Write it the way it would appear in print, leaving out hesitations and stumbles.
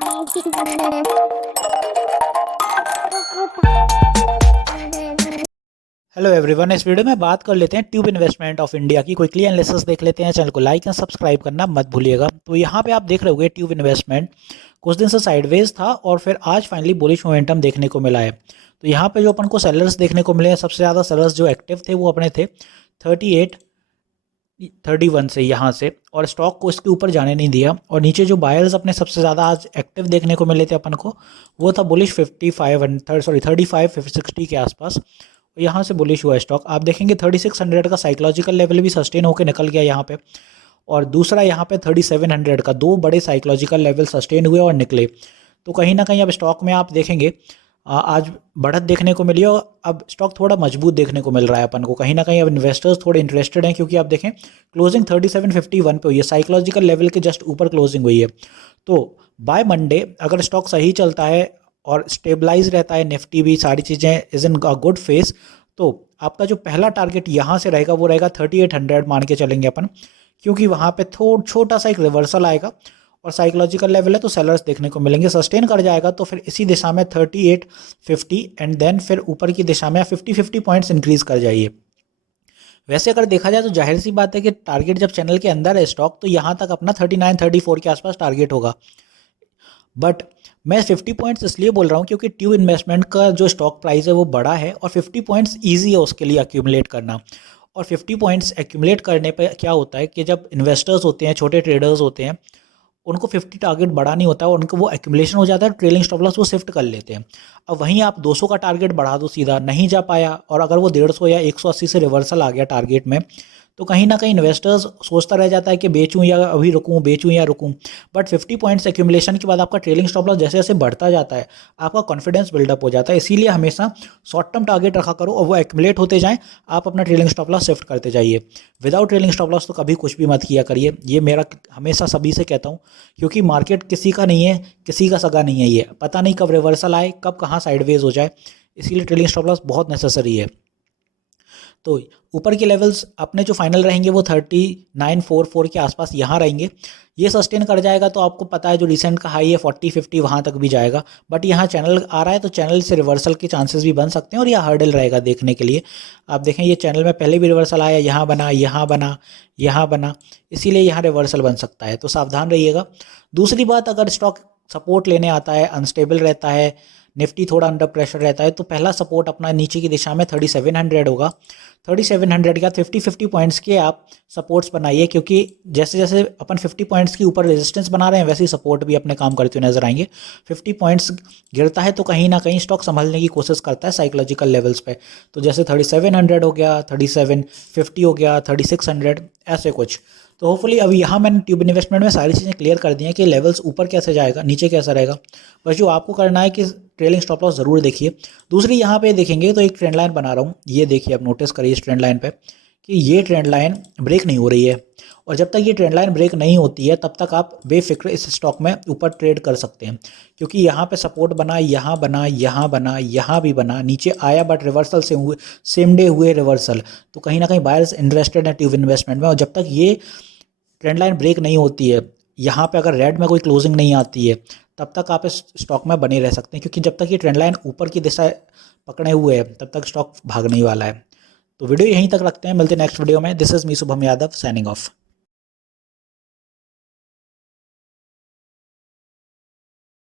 Hello everyone, इस video में बात कर लेते हैं ट्यूब इन्वेस्टमेंट ऑफ इंडिया की। क्विकली एनालिसिस देख लेते हैं। चैनल को लाइक एंड सब्सक्राइब करना मत भूलिएगा। तो यहाँ पे आप देख रहे होंगे ट्यूब इन्वेस्टमेंट कुछ दिन से साइडवेज था और फिर आज फाइनली बुलिश मोमेंटम देखने को मिला है। तो यहाँ पे जो अपन को सेलर्स देखने को मिले हैं, सबसे ज़्यादा सेलर्स जो एक्टिव थे वो अपने थे 31 से यहाँ से, और स्टॉक को इसके ऊपर जाने नहीं दिया। और नीचे जो बायर्स अपने सबसे ज़्यादा आज एक्टिव देखने को मिले थे अपन को, वो था बुलिश 35-60 के आसपास। यहाँ से बुलिश हुआ स्टॉक। आप देखेंगे 3600 का साइकोलॉजिकल लेवल भी सस्टेन होकर निकल गया यहाँ पे, और दूसरा यहाँ पे 3700 का, दो बड़े साइकोलॉजिकल लेवल सस्टेन हुए और निकले। तो कहीं ना कहीं अब स्टॉक में आप देखेंगे आज बढ़त देखने को मिली और अब स्टॉक थोड़ा मजबूत देखने को मिल रहा है अपन को। कहीं ना कहीं अब इन्वेस्टर्स थोड़े इंटरेस्टेड हैं, क्योंकि आप देखें क्लोजिंग 3751 पे हुई है, साइकोलॉजिकल लेवल के जस्ट ऊपर क्लोजिंग हुई है। तो बाय मंडे अगर स्टॉक सही चलता है और स्टेबलाइज रहता है, निफ्टी भी, सारी चीज़ें is in a good face, तो आपका जो पहला टारगेट यहाँ से रहेगा वो रहेगा 3800 मान के चलेंगे अपन, क्योंकि वहाँ पे छोटा सा एक रिवर्सल आएगा और साइकोलॉजिकल लेवल है तो सेलर्स देखने को मिलेंगे। सस्टेन कर जाएगा तो फिर इसी दिशा में 3850 एंड देन फिर ऊपर की दिशा में 50 पॉइंट्स इंक्रीज कर जाइए। वैसे अगर देखा जाए तो जाहिर सी बात है कि टारगेट जब चैनल के अंदर है स्टॉक, तो यहाँ तक अपना 39-34 के आसपास टारगेट होगा। बट मैं 50 पॉइंट्स इसलिए बोल रहा हूँ क्योंकि ट्यूब इन्वेस्टमेंट का जो स्टॉक प्राइस है वो बड़ा है और 50 पॉइंट्स ईजी है उसके लिए एक्यूमुलेट करना। और 50 पॉइंट्स एक्यूमुलेट करने पे क्या होता है कि जब इन्वेस्टर्स होते हैं, छोटे ट्रेडर्स होते हैं, उनको 50 टारगेट बड़ा नहीं होता है, उनको वो एक्यूमुलेशन हो जाता है, ट्रेलिंग स्टॉप लॉस वो शिफ्ट कर लेते हैं। अब वहीं आप 200 का टारगेट बढ़ा दो, सीधा नहीं जा पाया, और अगर वो 150 या 180 से रिवर्सल आ गया टारगेट में, तो कहीं ना कहीं इन्वेस्टर्स सोचता रह जाता है कि बेचूं या अभी रुकूं, बेचूं या रुकूं। बट 50 पॉइंट्स एक्यूमुलेशन के बाद आपका ट्रेलिंग स्टॉप लॉस जैसे जैसे बढ़ता जाता है, आपका कॉन्फिडेंस बिल्डअप हो जाता है। इसीलिए हमेशा शॉर्ट टर्म टारगेट रखा करो और वो एक्यूमुलेट होते जाएं, आप अपना ट्रेलिंग स्टॉप लॉस शिफ्ट करते जाइए। विदाउट ट्रेलिंग स्टॉप लॉस तो कभी कुछ भी मत किया करिए, ये मेरा हमेशा सभी से कहता हूँ, क्योंकि मार्केट किसी का नहीं है, किसी का सगा नहीं है। ये पता नहीं कब रिवर्सल आए, कब कहाँ साइडवेज हो जाए, इसीलिए ट्रेलिंग स्टॉप लॉस बहुत नेसेसरी है। तो ऊपर के लेवल्स अपने जो फाइनल रहेंगे वो 3944 के आसपास यहाँ रहेंगे। ये सस्टेन कर जाएगा तो आपको पता है जो रिसेंट का हाई है 40-50 वहाँ तक भी जाएगा। बट यहाँ चैनल आ रहा है तो चैनल से रिवर्सल के चांसेस भी बन सकते हैं और यह हर्डल रहेगा देखने के लिए। आप देखें ये चैनल में पहले भी रिवर्सल आया, यहाँ बना, यहाँ बना, यहाँ बना, इसीलिए यहाँ रिवर्सल बन सकता है, तो सावधान रहिएगा। दूसरी बात, अगर स्टॉक सपोर्ट लेने आता है, अनस्टेबल रहता है, निफ्टी थोड़ा अंडर प्रेशर रहता है, तो पहला सपोर्ट अपना नीचे की दिशा में 3700 होगा। 3700 का 50 पॉइंट्स के आप सपोर्ट्स बनाइए, क्योंकि जैसे जैसे अपन 50 पॉइंट्स के ऊपर रेजिस्टेंस बना रहे हैं वैसे ही सपोर्ट भी अपने काम करते हुए नजर आएंगे। 50 पॉइंट्स गिरता है तो कहीं ना कहीं स्टॉक संभलने की कोशिश करता है साइकोलॉजिकल लेवल्स पे। तो जैसे 3700 हो गया, 3750 हो गया, 3600, ऐसे कुछ। तो होपफुली अभी यहाँ मैंने ट्यूब इन्वेस्टमेंट में सारी चीज़ें क्लियर कर दी हैं कि लेवल्स ऊपर कैसे जाएगा, नीचे कैसा रहेगा। बस जो आपको करना है कि ट्रेलिंग स्टॉप लॉस ज़रूर देखिए। दूसरी यहाँ पे देखेंगे तो एक ट्रेंड लाइन बना रहा हूँ, ये देखिए, आप नोटिस करिए इस ट्रेंड लाइन पे कि ये ट्रेंड लाइन ब्रेक नहीं हो रही है। और जब तक ये ट्रेंड लाइन ब्रेक नहीं होती है तब तक आप बेफिक्र इस स्टॉक में ऊपर ट्रेड कर सकते हैं, क्योंकि यहाँ पे सपोर्ट बना, यहाँ बना, यहाँ बना, यहाँ भी बना, नीचे आया बट रिवर्सल से हुए, सेम डे हुए रिवर्सल। तो कहीं ना कहीं बायर्स इंटरेस्टेड है ट्यूब इन्वेस्टमेंट में, और जब तक ये ट्रेंड लाइन ब्रेक नहीं होती है, यहाँ पे अगर रेड में कोई क्लोजिंग नहीं आती है, तब तक आप इस स्टॉक में बने रह सकते हैं, क्योंकि जब तक ये ट्रेंड लाइन ऊपर की दिशा पकड़े हुए है तब तक स्टॉक भागने ही वाला है। तो वीडियो यहीं तक रखते हैं, मिलते हैं नेक्स्ट वीडियो में। This is me Shubham Yadav, signing off.